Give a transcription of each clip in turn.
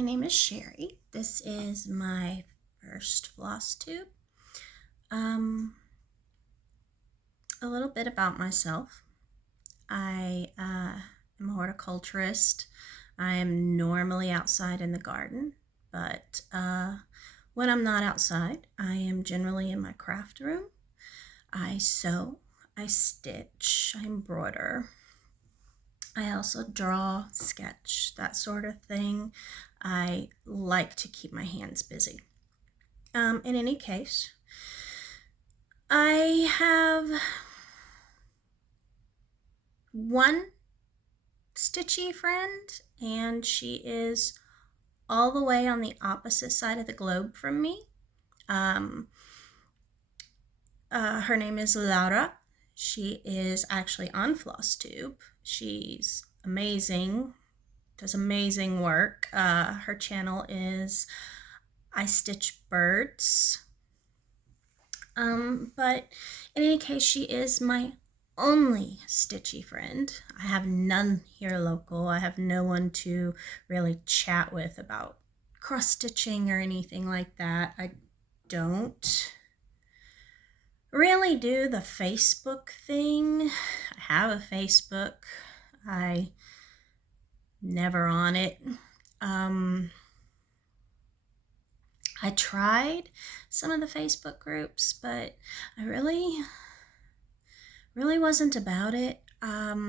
My name is Sherry. This is my first Flosstube. A little bit about myself. I am a horticulturist. I am normally outside in the garden, but when I'm not outside, I am generally in my craft room. I sew, I stitch, I embroider. I also draw, sketch, that sort of thing. I like to keep my hands busy. In any case, I have one stitchy friend, and she is all the way on the opposite side of the globe from me. Her name is Laura. She is actually on Flosstube. She's amazing, does amazing work. Her channel is I Stitch Birds. But in any case, she is my only stitchy friend. I have none here local. I have no one to really chat with about cross stitching or anything like that. I don't really do the Facebook thing. I have a Facebook. I never on it. I tried some of the Facebook groups, but I really wasn't about it. I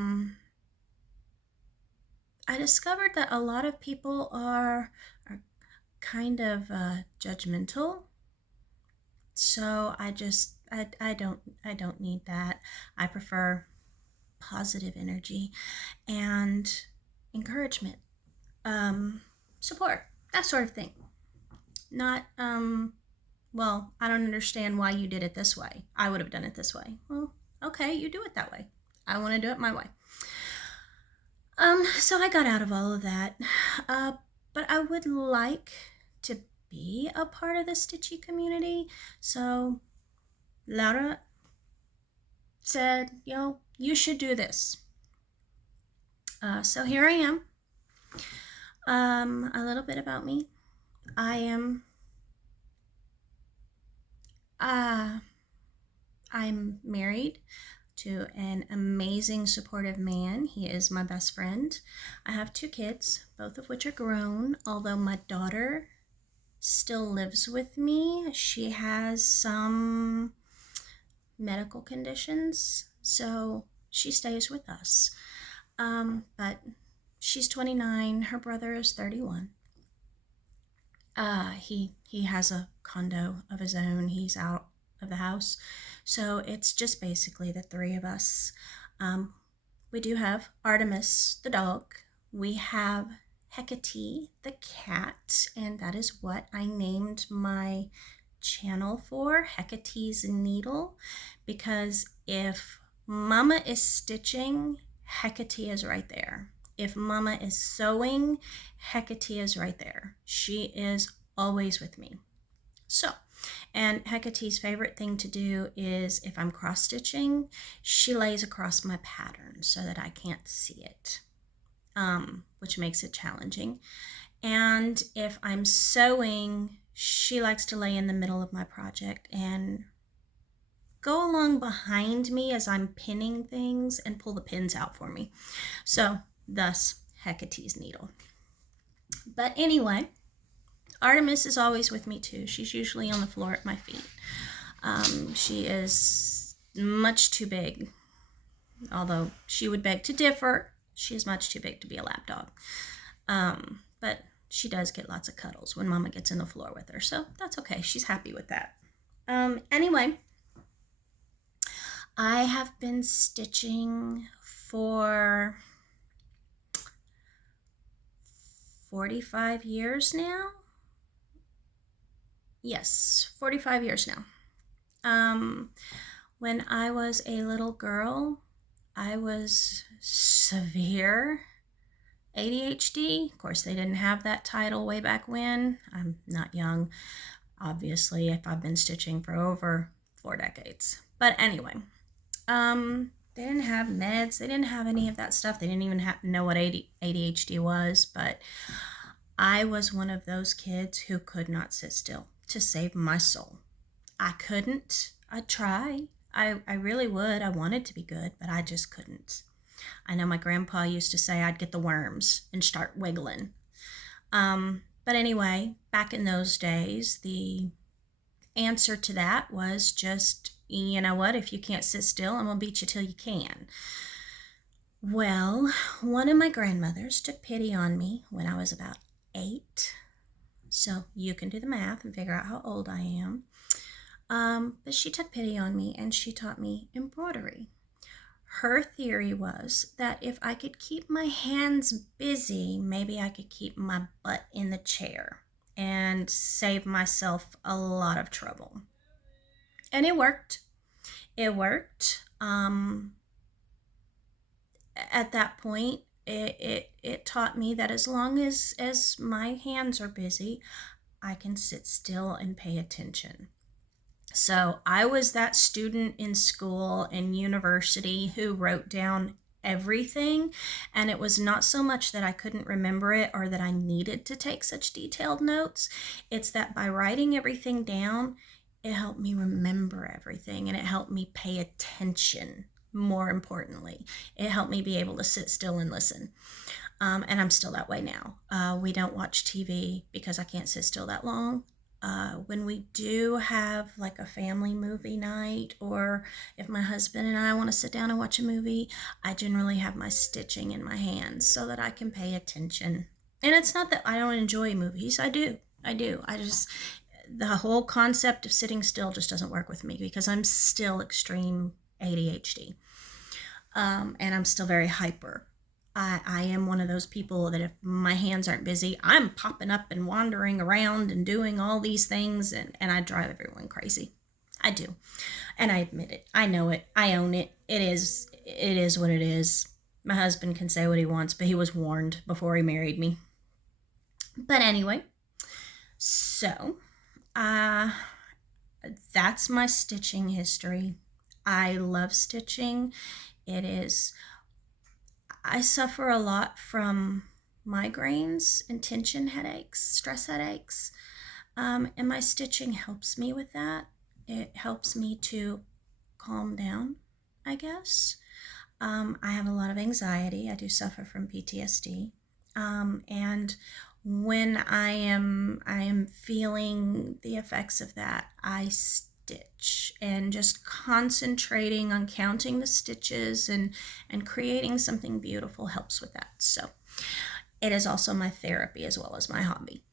discovered that a lot of people are kind of judgmental. So I don't need that. I prefer positive energy and encouragement, support, that sort of thing. Not, well, I don't understand why you did it this way. I would have done it this way. Well, okay, you do it that way. I want to do it my way. So I got out of all of that. But I would like to be a part of the stitchy community. So Laura said, you should do this. So here I am. A little bit about me. I'm married to an amazing, supportive man. He is my best friend. I have 2 kids, both of which are grown, although my daughter still lives with me. She has some medical conditions, so she stays with us. But she's 29, her brother is 31. He has a condo of his own. He's out of the house. So it's just basically the 3 of us. We do have Artemis, the dog. We have Hecate, the cat, and that is what I named my channel for, Hecate's Needle, because if Mama is stitching, Hecate is right there. If Mama is sewing, Hecate is right there. She is always with me. So, and Hecate's favorite thing to do is if I'm cross stitching, she lays across my pattern so that I can't see it, which makes it challenging. And if I'm sewing, she likes to lay in the middle of my project and go along behind me as I'm pinning things and pull the pins out for me. So thus Hecate's Needle. But anyway, Artemis is always with me too. She's usually on the floor at my feet. She is much too big. Although she would beg to differ, she is much too big to be a lap dog. But she does get lots of cuddles when Mama gets in the floor with her, so that's okay. She's happy with that. Anyway, I have been stitching for 45 years now. Yes, 45 years now. When I was a little girl, I was severe ADHD. Of course, they didn't have that title way back when. I'm not young, obviously, if I've been stitching for over 4 decades. But anyway, they didn't have meds. They didn't have any of that stuff. They didn't even know what ADHD was. But I was one of those kids who could not sit still to save my soul. I couldn't. I'd try. I really would. I wanted to be good, but I just couldn't. I know my grandpa used to say I'd get the worms and start wiggling. But anyway, back in those days, the answer to that was just, you know what, if you can't sit still, I'm going to beat you till you can. Well, one of my grandmothers took pity on me when I was about 8. So you can do the math and figure out how old I am. But she took pity on me and she taught me embroidery. Her theory was that if I could keep my hands busy, maybe I could keep my butt in the chair and save myself a lot of trouble. And it worked. It worked. At that point, it taught me that as long as my hands are busy, I can sit still and pay attention. So I was that student in school and university who wrote down everything, and it was not so much that I couldn't remember it or that I needed to take such detailed notes. It's that by writing everything down, it helped me remember everything, and it helped me pay attention. More importantly, it helped me be able to sit still and listen. And I'm still that way now. We don't watch TV because I can't sit still that long. When we do have like a family movie night, or if my husband and I want to sit down and watch a movie, I generally have my stitching in my hands so that I can pay attention. And it's not that I don't enjoy movies. I do. The whole concept of sitting still just doesn't work with me because I'm still extreme ADHD. And I'm still very hyper. I am one of those people that if my hands aren't busy, I'm popping up and wandering around and doing all these things, and I drive everyone crazy. I do. And I admit it. I know it. I own it. It is what it is. My husband can say what he wants, but he was warned before he married me. But anyway, so that's my stitching history. I love stitching. I suffer a lot from migraines and tension headaches, stress headaches, and my stitching helps me with that. It helps me to calm down, I guess. I have a lot of anxiety. I do suffer from PTSD, and when I am feeling the effects of that, I stitch, and just concentrating on counting the stitches and creating something beautiful helps with that. So it is also my therapy as well as my hobby.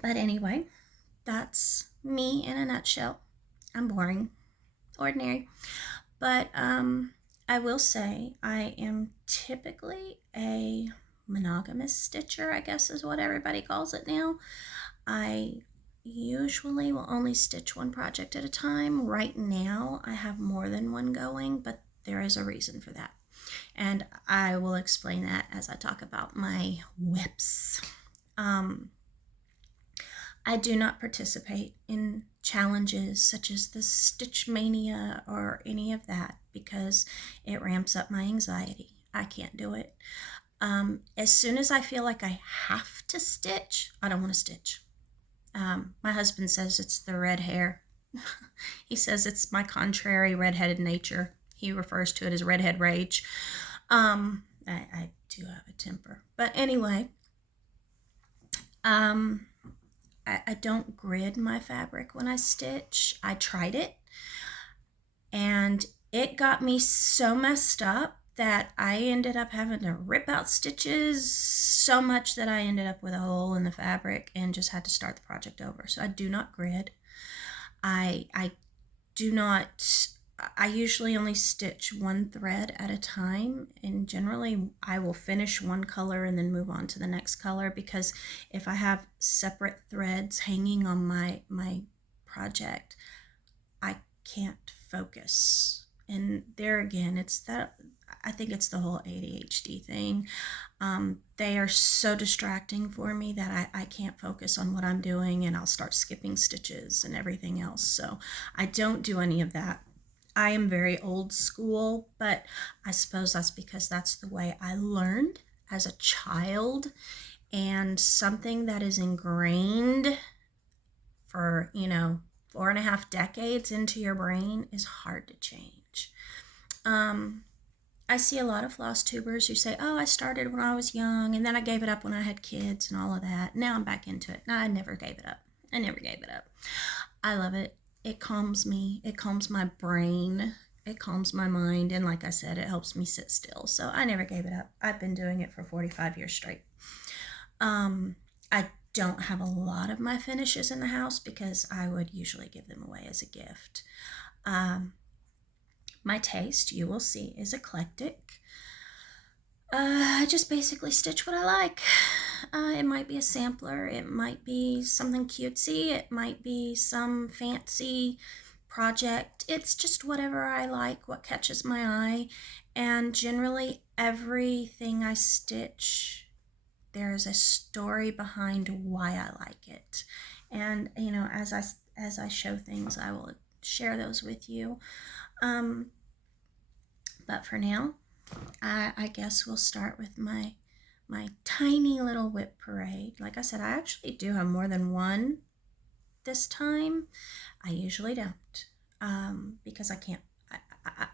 But anyway, that's me in a nutshell. I'm boring, ordinary, but I will say I am typically a monogamous stitcher, I guess is what everybody calls it now. I usually will only stitch one project at a time. Right now, I have more than one going, but there is a reason for that. And I will explain that as I talk about my whips. I do not participate in challenges such as the Stitch Mania or any of that because it ramps up my anxiety. I can't do it. As soon as I feel like I have to stitch, I don't want to stitch. My husband says it's the red hair. He says it's my contrary redheaded nature. He refers to it as redhead rage. I do have a temper. But anyway, I don't grid my fabric when I stitch. I tried it, and it got me so messed up that I ended up having to rip out stitches so much that I ended up with a hole in the fabric and just had to start the project over. So I do not grid. I do not, I usually only stitch one thread at a time, and generally I will finish one color and then move on to the next color, because if I have separate threads hanging on my project, I can't focus. And there again, it's that, I think it's the whole ADHD thing. They are so distracting for me that I can't focus on what I'm doing, and I'll start skipping stitches and everything else. So I don't do any of that. I am very old school, but I suppose that's because that's the way I learned as a child. And something that is ingrained for, 4.5 decades into your brain is hard to change. I see a lot of floss tubers who say, oh, I started when I was young and then I gave it up when I had kids and all of that. Now I'm back into it. No, I never gave it up. I love it. It calms me. It calms my brain. It calms my mind. And like I said, it helps me sit still. So I never gave it up. I've been doing it for 45 years straight. I don't have a lot of my finishes in the house because I would usually give them away as a gift. My taste, you will see, is eclectic. I just basically stitch what I like. It might be a sampler, it might be something cutesy, it might be some fancy project. It's just whatever I like, what catches my eye. And generally everything I stitch, there's a story behind why I like it. And as I show things, I will share those with you. But for now, I guess we'll start with my tiny little whip parade. Like I said, I actually do have more than one this time. I usually don't, because I can't.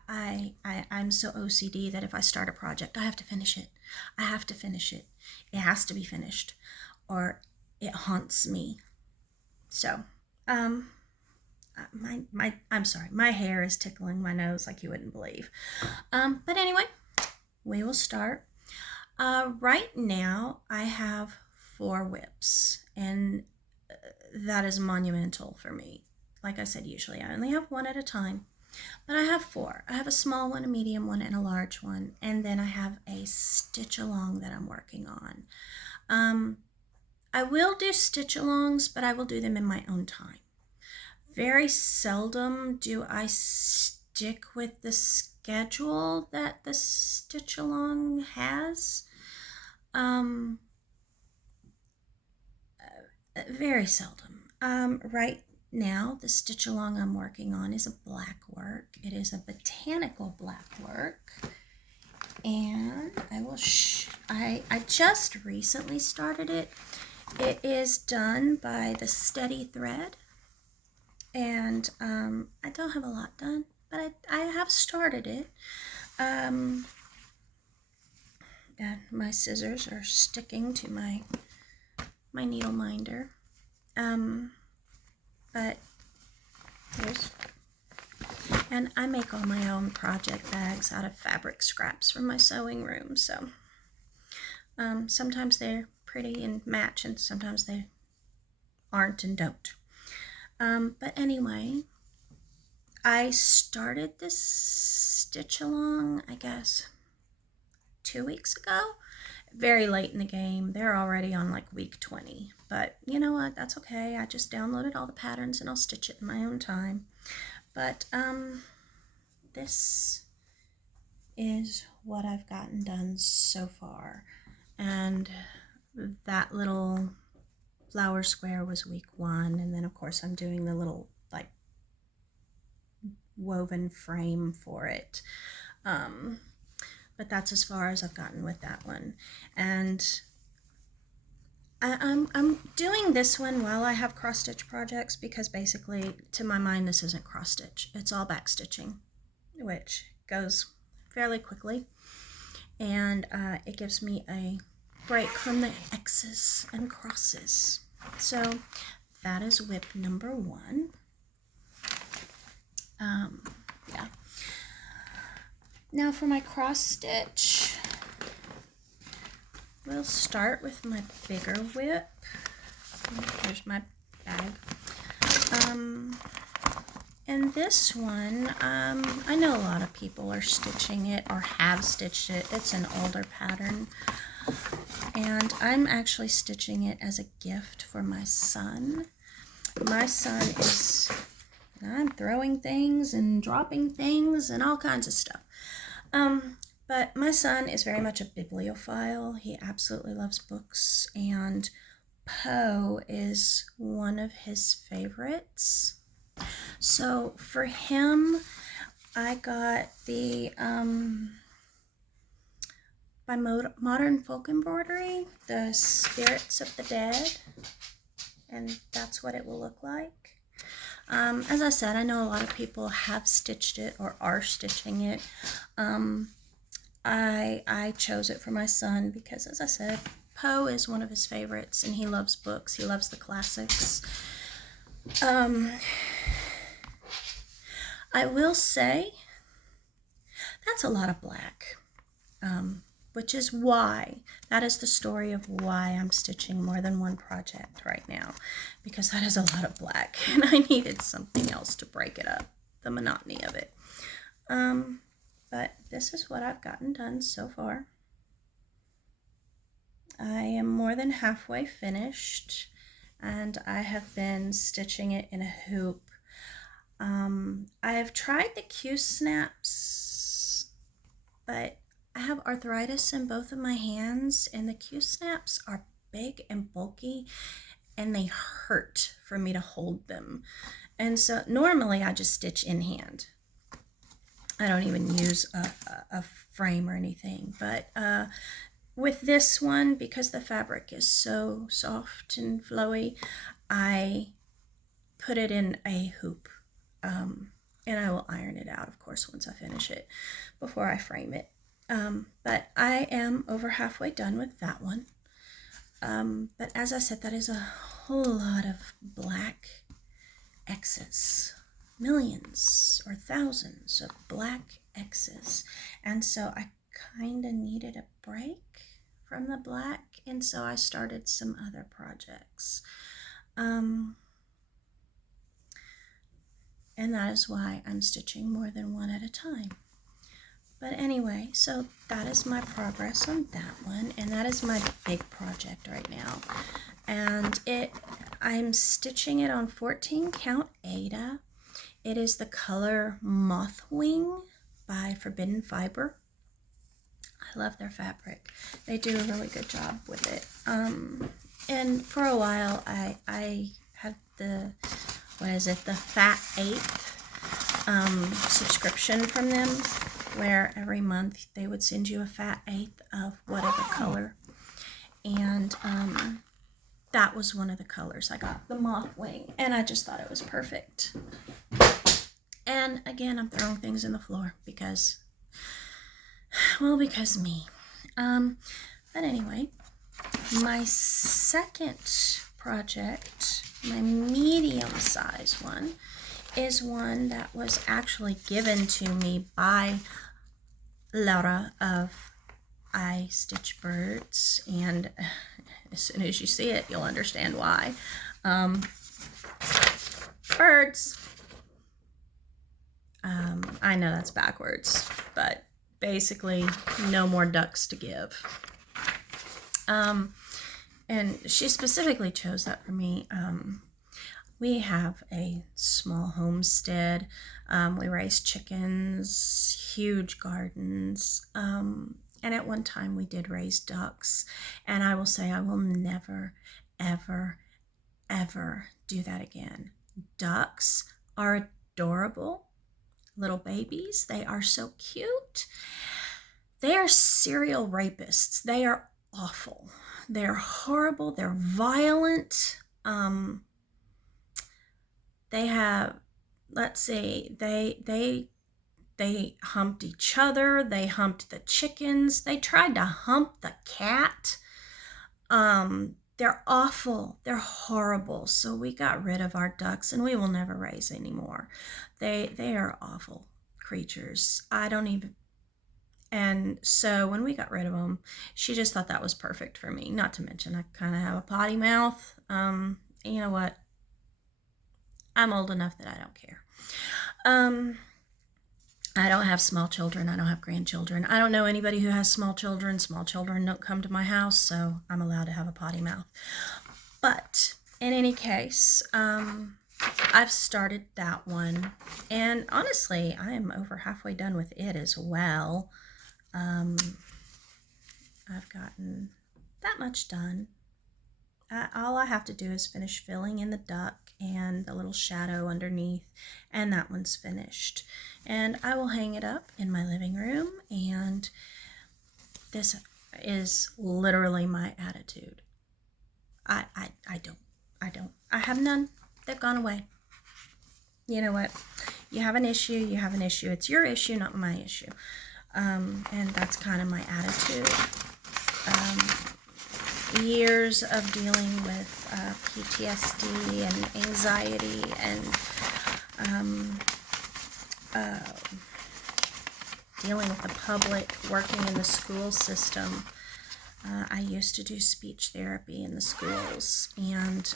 I'm so OCD that if I start a project, I have to finish it. I have to finish it. It has to be finished, or it haunts me. So, I'm sorry, my hair is tickling my nose like you wouldn't believe. But anyway, we will start. Right now I have 4 whips, and that is monumental for me. Like I said, usually I only have 1 at a time, but I have 4. I have a small one, a medium one, and a large one, and then I have a stitch along that I'm working on. I will do stitch alongs, but I will do them in my own time. Very seldom do I stick with the schedule that the stitch along has. Very seldom. Right now, the stitch along I'm working on is a black work. It is a botanical black work. And I just recently started it. It is done by the Steady Thread. And I don't have a lot done, but I have started it. And my scissors are sticking to my needle minder. But and I make all my own project bags out of fabric scraps from my sewing room. So sometimes they're pretty and match, and sometimes they aren't and don't. But anyway, I started this stitch along, I guess, 2 weeks ago. Very late in the game. They're already on like week 20. But you know what? That's okay. I just downloaded all the patterns and I'll stitch it in my own time. But this is what I've gotten done so far. And that little flower square was week 1, and then of course I'm doing the little like woven frame for it. But that's as far as I've gotten with that one. And I'm doing this one while I have cross stitch projects, because basically to my mind this isn't cross stitch, it's all back stitching, which goes fairly quickly, and it gives me a break from the X's and crosses. So that is whip number 1. Yeah. Now for my cross stitch, we'll start with my bigger whip. Here's my bag. And this one, I know a lot of people are stitching it or have stitched it. It's an older pattern. And I'm actually stitching it as a gift for my son. My son is, I'm throwing things and dropping things and all kinds of stuff. But my son is very much a bibliophile. He absolutely loves books, and Poe is one of his favorites. So for him, I got the by Modern Folk Embroidery, the Spirits of the Dead, and that's what it will look like. As I said, I know a lot of people have stitched it or are stitching it. I chose it for my son because, as I said, Poe is one of his favorites, and he loves books. He loves the classics. I will say that's a lot of black, which is why, that is the story of why I'm stitching more than one project right now, because that is a lot of black, and I needed something else to break it up, the monotony of it. But this is what I've gotten done so far. I am more than halfway finished, and I have been stitching it in a hoop. I have tried the Q-snaps, but I have arthritis in both of my hands, and the Q-snaps are big and bulky, and they hurt for me to hold them. And so normally I just stitch in hand. I don't even use a frame or anything, but with this one, because the fabric is so soft and flowy, I put it in a hoop, and I will iron it out, of course, once I finish it, before I frame it. But I am over halfway done with that one. But as I said, that is a whole lot of black X's. Millions or thousands of black X's. And so I kind of needed a break from the black, and so I started some other projects. And that is why I'm stitching more than one at a time. But anyway, so that is my progress on that one, and that is my big project right now. And I'm stitching it on 14 count Aida. It is the color Mothwing by Forbidden Fiber. I love their fabric. They do a really good job with it. And for a while, I had the, the Fat Eighth subscription from them, where every month they would send you a fat eighth of whatever color. And that was one of the colors. I got the Mothwing, and I just thought it was perfect. And again, I'm throwing things in the floor because me. But anyway, my second project, my medium-sized one, is one that was actually given to me by Laura of I Stitch Birds, and as soon as you see it, you'll understand why. Birds. I know that's backwards, but basically no more ducks to give. And she specifically chose that for me. We have a small homestead. We raise chickens, huge gardens. And at one time we did raise ducks. And I will say I will never, ever, ever do that again. Ducks are adorable little babies. They are so cute. They are serial rapists. They are awful. They're horrible. They're violent. They have, let's see, they humped each other. They humped the chickens. They tried to hump the cat. They're awful. They're horrible. So we got rid of our ducks, and we will never raise anymore. They are awful creatures. I don't even. And so when we got rid of them, she just thought that was perfect for me. Not to mention I kind of have a potty mouth. And you know what? I'm old enough that I don't care. I don't have small children. I don't have grandchildren. I don't know anybody who has small children. Small children don't come to my house, so I'm allowed to have a potty mouth. But in any case, I've started that one. And honestly, I am over halfway done with it as well. I've gotten that much done. All I have to do is finish filling in the duck and the little shadow underneath, and that one's finished. And I will hang it up in my living room, and this is literally my attitude. I don't. I have none. They've gone away. You know what? You have an issue, you have an issue. It's your issue, not my issue. And that's kind of my attitude. Years of dealing with PTSD and anxiety and dealing with the public, working in the school system. I used to do speech therapy in the schools, and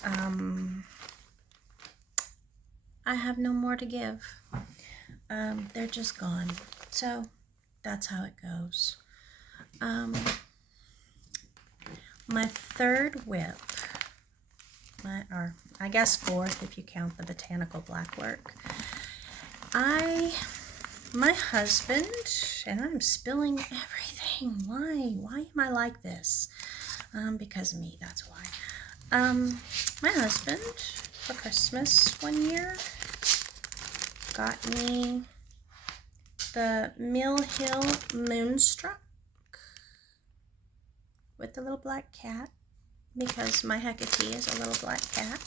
I have no more to give. They're just gone. So that's how it goes. My third whip, or I guess fourth if you count the botanical blackwork. My husband, and I'm spilling everything. Why am I like this? Because of me, that's why. My husband, for Christmas one year, got me the Mill Hill Moonstruck with the little black cat, because my Hecate is a little black cat,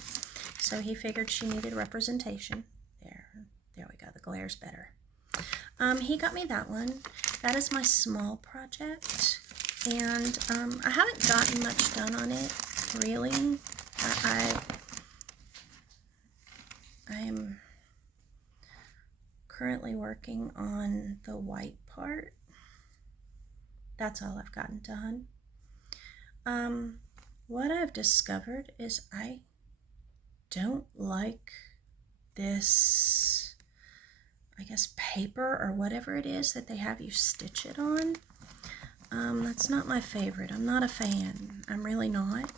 so he figured she needed representation. There we go, the glare's better. He got me that one. That is my small project, and I haven't gotten much done on it, really. I'm currently working on the white part. That's all I've gotten done. What I've discovered is I don't like this, I guess, paper or whatever it is that they have you stitch it on. That's not my favorite. I'm not a fan. I'm really not.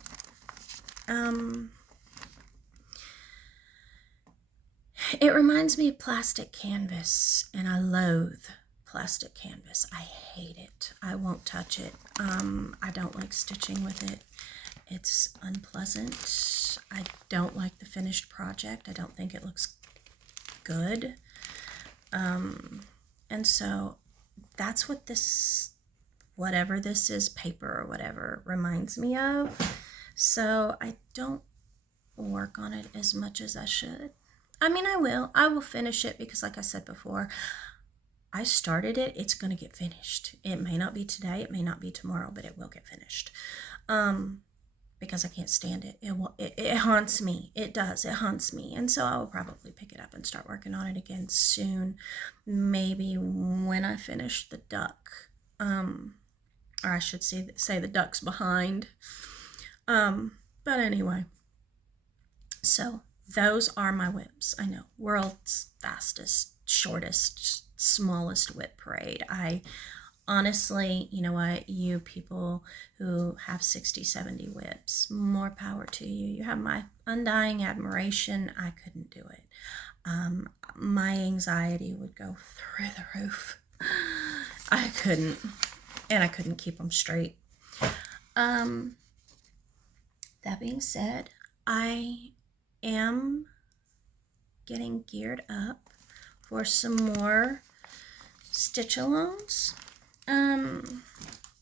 It reminds me of plastic canvas, and I loathe plastic canvas. I hate it. I won't touch it. I don't like stitching with it. It's unpleasant. I don't like the finished project. I don't think it looks good. And so that's what this, whatever this is, paper or whatever, reminds me of. So I don't work on it as much as I should. I mean, I will finish it, because like I said before, I started it. It's going to get finished. It may not be today, it may not be tomorrow, but it will get finished. Because I can't stand it. It haunts me. It does. It haunts me. And so I will probably pick it up and start working on it again soon. Maybe when I finish the duck. Or I should say the duck's behind. But anyway. So those are my whips. I know. World's fastest, shortest, smallest whip parade. I honestly, you know what, you people who have 60, 70 whips, more power to you. You have my undying admiration. I couldn't do it. My anxiety would go through the roof. I couldn't, and I couldn't keep them straight. That being said, I am getting geared up for some more stitch-alongs.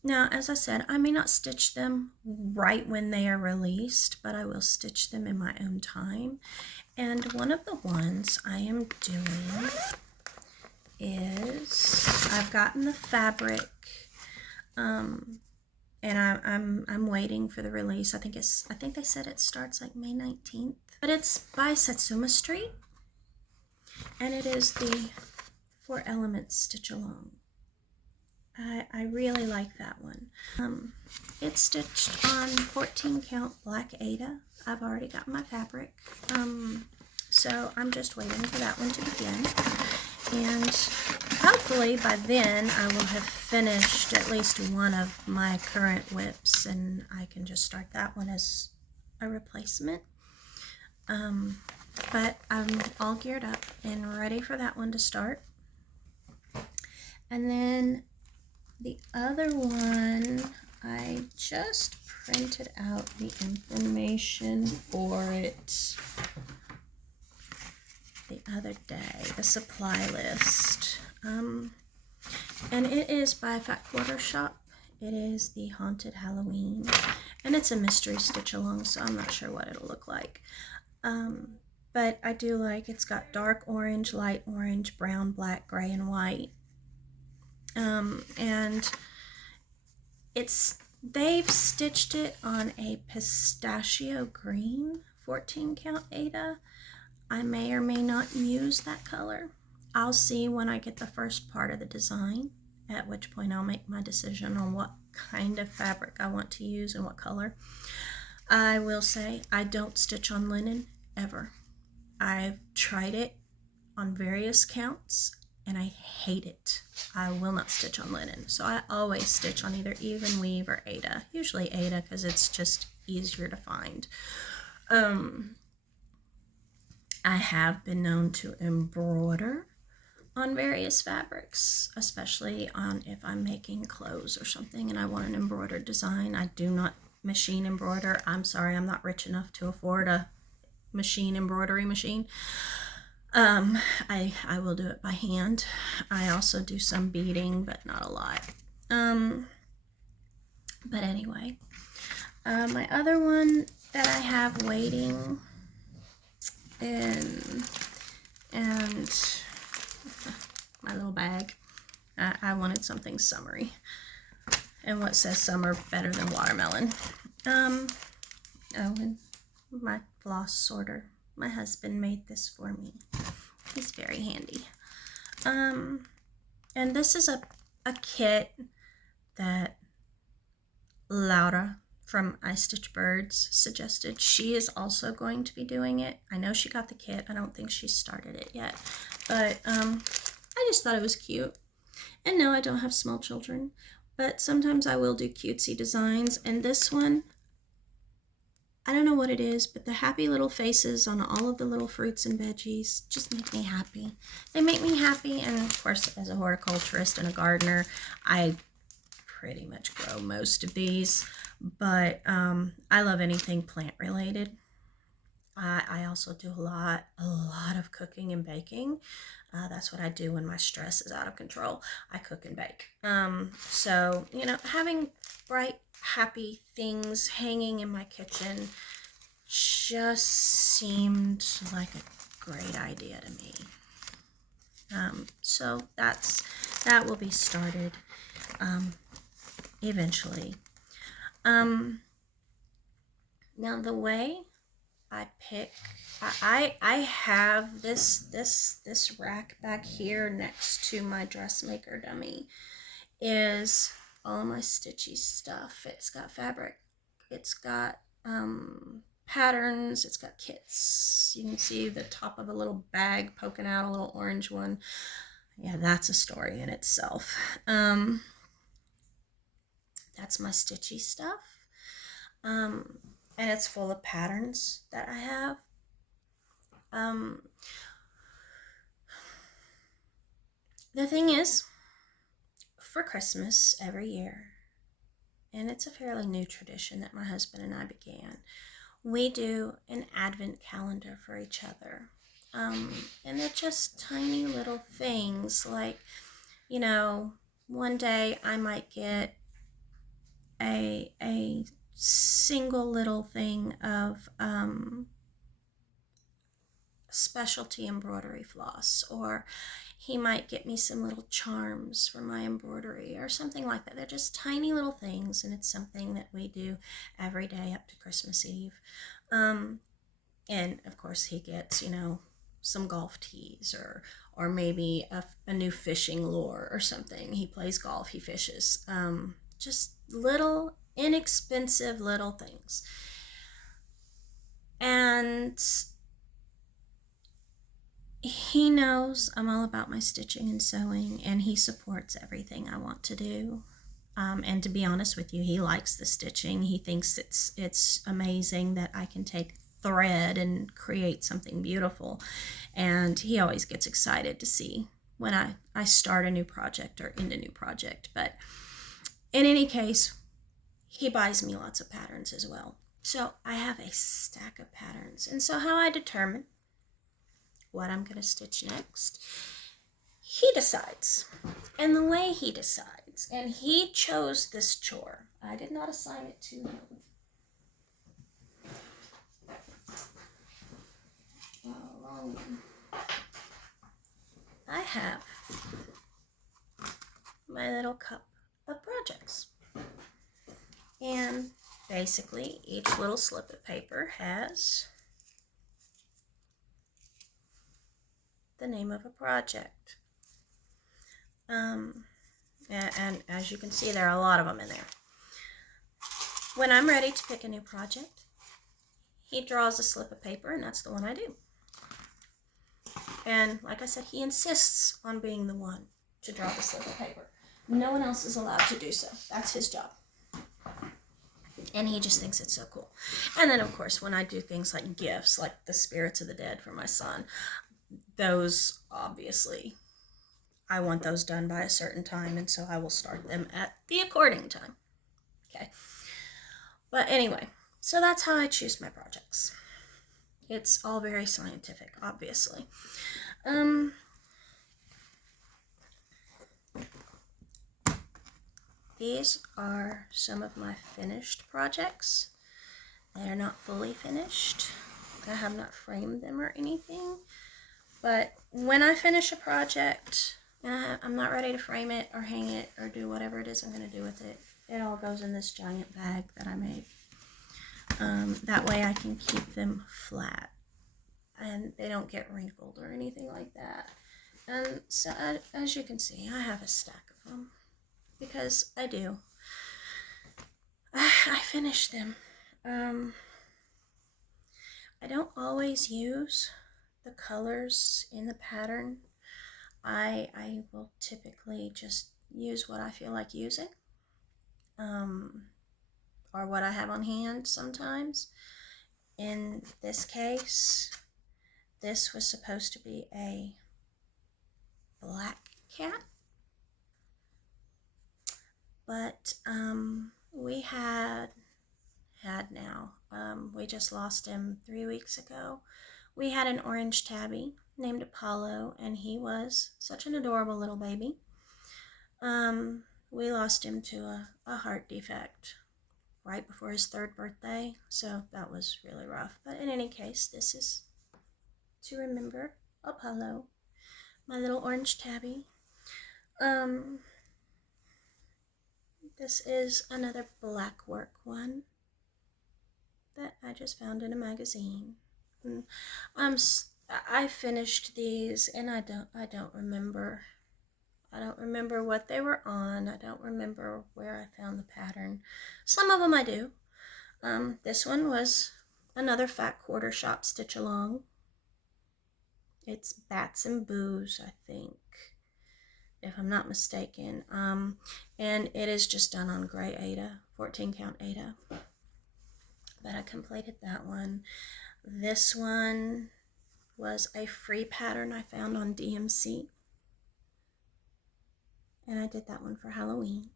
Now, as I said, I may not stitch them right when they are released, but I will stitch them in my own time. And one of the ones I am doing is, I've gotten the fabric, and I'm waiting for the release. I think they said it starts like May 19th, but it's by Satsuma Street, and it is the 4 Elements Stitch Along. I really like that one. It's stitched on 14 count black Aida. I've already got my fabric, so I'm just waiting for that one to begin, and hopefully by then I will have finished at least one of my current whips, and I can just start that one as a replacement. But I'm all geared up and ready for that one to start. And then the other one, I just printed out the information for it the other day, the supply list. And it is by Fat Quarter Shop. It is the Haunted Halloween, and it's a mystery stitch along, so I'm not sure what it'll look like. But I do like, it's got dark orange, light orange, brown, black, gray, and white. And they've stitched it on a pistachio green 14 count Aida. I may or may not use that color. I'll see when I get the first part of the design, at which point I'll make my decision on what kind of fabric I want to use and what color. I will say I don't stitch on linen ever. I've tried it on various counts and I hate it. I will not stitch on linen. So I always stitch on either even weave or Aida. Usually Aida because it's just easier to find. I have been known to embroider on various fabrics, especially on if I'm making clothes or something and I want an embroidered design. I do not machine embroider. I'm sorry, I'm not rich enough to afford a machine embroidery machine. I will do it by hand. I also do some beading, but not a lot. But anyway, my other one that I have waiting and my little bag. I wanted something summery. And what says summer better than watermelon? Oh, and my floss sorter. My husband made this for me. He's very handy. And this is a kit that Laura from I Stitch Birds suggested. She is also going to be doing it. I know she got the kit. I don't think she's started it yet. But I just thought it was cute. And no, I don't have small children. But sometimes I will do cutesy designs. And this one, I don't know what it is, but the happy little faces on all of the little fruits and veggies just make me happy. They make me happy. And of course, as a horticulturist and a gardener, I pretty much grow most of these. But I love anything plant related. I also do a lot of cooking and baking. That's what I do when my stress is out of control. I cook and bake. So, you know, having bright, happy things hanging in my kitchen just seemed like a great idea to me. So that will be started eventually. Now the way I pick, I have this rack back here next to my dressmaker dummy is all my stitchy stuff. It's got fabric, it's got patterns, it's got kits. You can see the top of a little bag poking out, a little orange one. Yeah, that's a story in itself. That's my stitchy stuff. And it's full of patterns that I have. The thing is, for Christmas every year, and it's a fairly new tradition that my husband and I began, we do an advent calendar for each other. And they're just tiny little things like, you know, one day I might get a single little thing of specialty embroidery floss, or he might get me some little charms for my embroidery or something like that. They're just tiny little things, and it's something that we do every day up to Christmas Eve. And of course he gets, you know, some golf tees or maybe a new fishing lure or something. He plays golf, he fishes. Just little inexpensive little things. And he knows I'm all about my stitching and sewing, and he supports everything I want to do. And to be honest with you, he likes the stitching. He thinks it's amazing that I can take thread and create something beautiful. And he always gets excited to see when I start a new project or end a new project. But in any case, he buys me lots of patterns as well. So I have a stack of patterns. And so how I determine what I'm going to stitch next, he decides. And the way he decides assignments, and he chose this chore. I did not assign it to him. I have my little cup of projects. And basically, each little slip of paper has the name of a project. And as you can see, there are a lot of them in there. When I'm ready to pick a new project, he draws a slip of paper, and that's the one I do. And like I said, he insists on being the one to draw the slip of paper. No one else is allowed to do so. That's his job. And he just thinks it's so cool. And then, of course, when I do things like gifts, like the spirits of the dead for my son, those, obviously, I want those done by a certain time, and so I will start them at the according time. Okay. But anyway, so that's how I choose my projects. It's all very scientific, obviously. These are some of my finished projects. They are not fully finished. I have not framed them or anything. But when I finish a project, and I'm not ready to frame it or hang it or do whatever it is I'm going to do with it, it all goes in this giant bag that I made. That way I can keep them flat and they don't get wrinkled or anything like that. And so as you can see, I have a stack of them because I do. I finish them. I don't always use the colors in the pattern. I will typically just use what I feel like using. Or what I have on hand sometimes. In this case, this was supposed to be a black cat, but we had now, we just lost him 3 weeks ago. We had an orange tabby named Apollo, and he was such an adorable little baby. We lost him to a heart defect right before his 3rd birthday, so that was really rough. But in any case, this is to remember Apollo, my little orange tabby. This is another black work one that I just found in a magazine. I finished these, and I don't remember. I don't remember what they were on. I don't remember where I found the pattern. Some of them I do. This one was another fat quarter shop stitch along. It's Bats and Booze, I think, if I'm not mistaken. And it is just done on gray Aida, 14 count Aida. But I completed that one. This one was a free pattern I found on DMC. And I did that one for Halloween.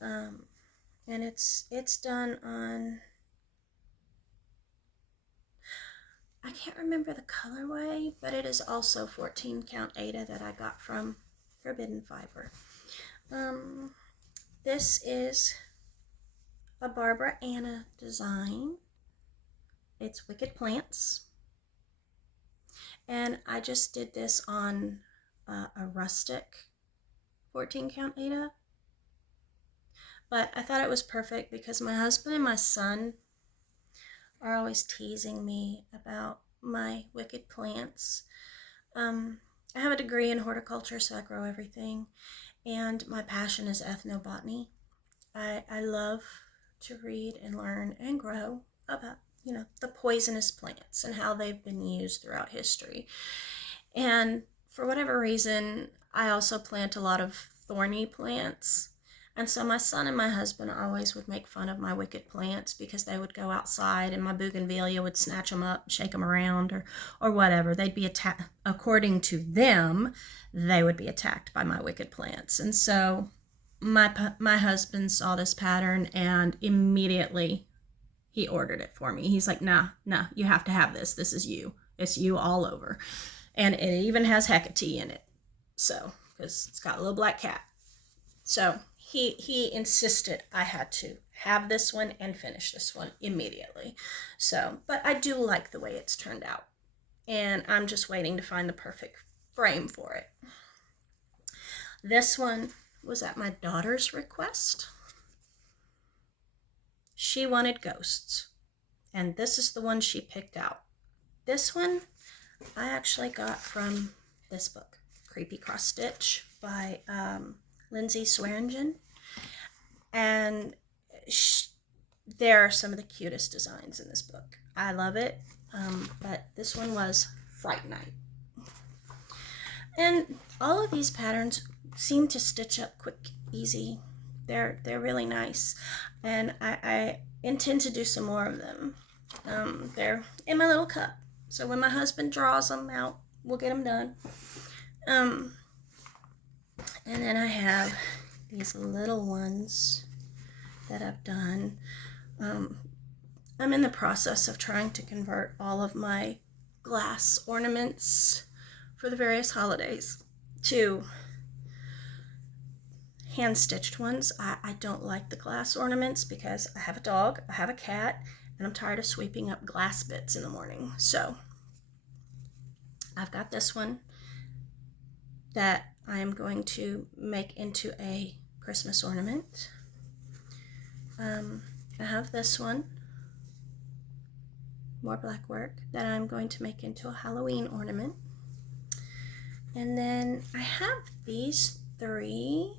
And it's done on, I can't remember the colorway, but it is also 14 count Aida that I got from Forbidden Fiber. This is a Barbara Anna design. It's Wicked Plants. And I just did this on a rustic 14 count Aida. But I thought it was perfect because my husband and my son are always teasing me about my wicked plants. I have a degree in horticulture, so I grow everything. And my passion is ethnobotany. I love to read and learn and grow about, the poisonous plants and how they've been used throughout history. And for whatever reason, I also plant a lot of thorny plants. And so my son and my husband always would make fun of my wicked plants because they would go outside and my bougainvillea would snatch them up, shake them around, or whatever. They'd be attacked. According to them, they would be attacked by my wicked plants. And so my husband saw this pattern and immediately he ordered it for me. He's like, nah, you have to have this. This is you. It's you all over. And it even has Hecate in it. So, because it's got a little black cat. So he insisted I had to have this one and finish this one immediately. So, but I do like the way it's turned out, and I'm just waiting to find the perfect frame for it. This one was at my daughter's request. She wanted ghosts, and this is the one she picked out. This one I actually got from this book, Creepy Cross Stitch by Lindsay Swearingen, and there are some of the cutest designs in this book. I love it, but this one was Fright Night. And all of these patterns seem to stitch up quick, easy. They're really nice, and I intend to do some more of them. They're in my little cup, so when my husband draws them out, we'll get them done. And then I have these little ones that I've done. I'm in the process of trying to convert all of my glass ornaments for the various holidays to hand-stitched ones. I don't like the glass ornaments because I have a dog, I have a cat, and I'm tired of sweeping up glass bits in the morning. So I've got this one that I'm going to make into a Christmas ornament. I have this one, more black work, that I'm going to make into a Halloween ornament. And then I have these three,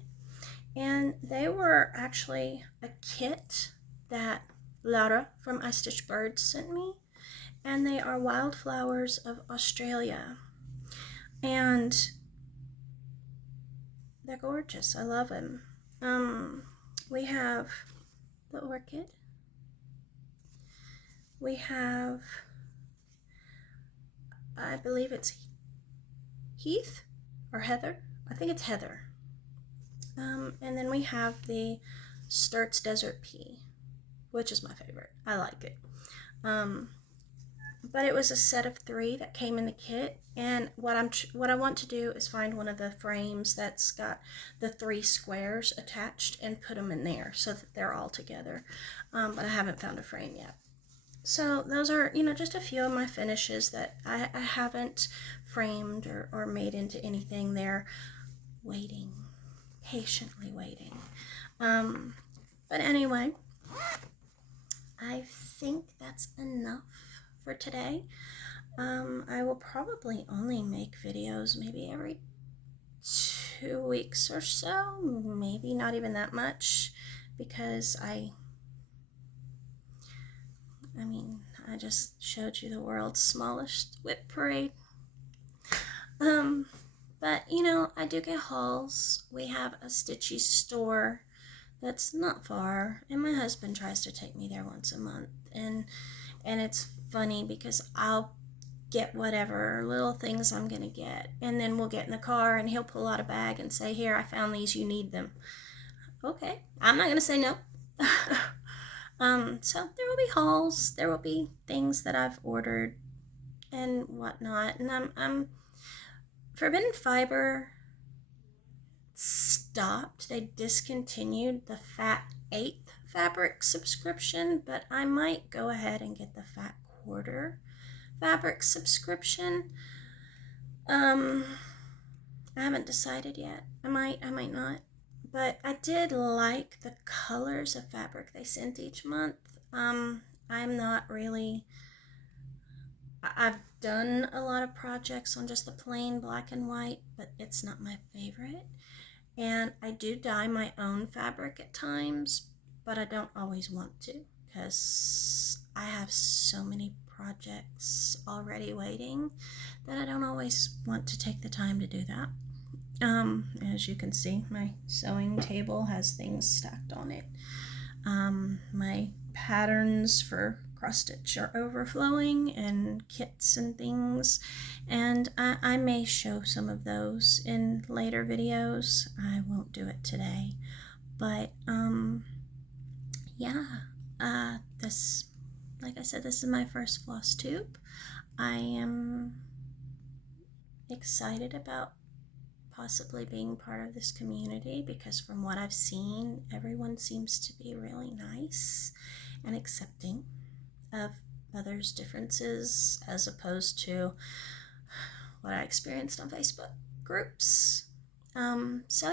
and they were actually a kit that Laura from I Stitch Birds sent me, and they are wildflowers of Australia, and they're gorgeous. I love them. We have the orchid. We have, I believe it's Heath or Heather. I think it's Heather. And then we have the Sturt's Desert Pea, which is my favorite. I like it. But it was a set of 3 that came in the kit, and what I want to do is find one of the frames that's got the 3 squares attached and put them in there so that they're all together. But I haven't found a frame yet. So those are, just a few of my finishes that I haven't framed or made into anything. They're waiting, patiently waiting. But anyway, I think that's enough for today. I will probably only make videos maybe every 2 weeks or so, maybe not even that much, because I just showed you the world's smallest whip parade. But I do get hauls. We have a Stitchy store that's not far, and my husband tries to take me there once a month, and it's funny because I'll get whatever little things I'm gonna get, and then we'll get in the car and he'll pull out a bag and say, "Here, I found these, you need them." Okay, I'm not gonna say no. So there will be hauls, there will be things that I've ordered and whatnot, and I'm Forbidden Fiber stopped. They discontinued the Fat 8th fabric subscription, but I might go ahead and get the Fat Quarter fabric subscription. I haven't decided yet. I might not. But I did like the colors of fabric they sent each month. I'm not really... I've done a lot of projects on just the plain black and white, but it's not my favorite. And I do dye my own fabric at times, but I don't always want to because I have so many projects already waiting that I don't always want to take the time to do that. As you can see, my sewing table has things stacked on it. My patterns for cross stitch are overflowing, and kits and things, and I may show some of those in later videos. I won't do it today, but yeah, this, like I said, this is my first Flosstube. I am excited about possibly being part of this community, because from what I've seen, everyone seems to be really nice and accepting of others' differences, as opposed to what I experienced on Facebook groups. So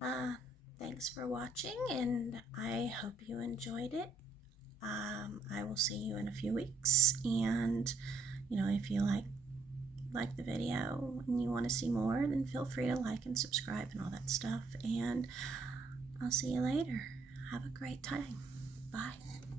yeah, thanks for watching, and I hope you enjoyed it. I will see you in a few weeks, and if you like the video and you want to see more, then feel free to like and subscribe and all that stuff, and I'll see you later. Have a great time. Bye.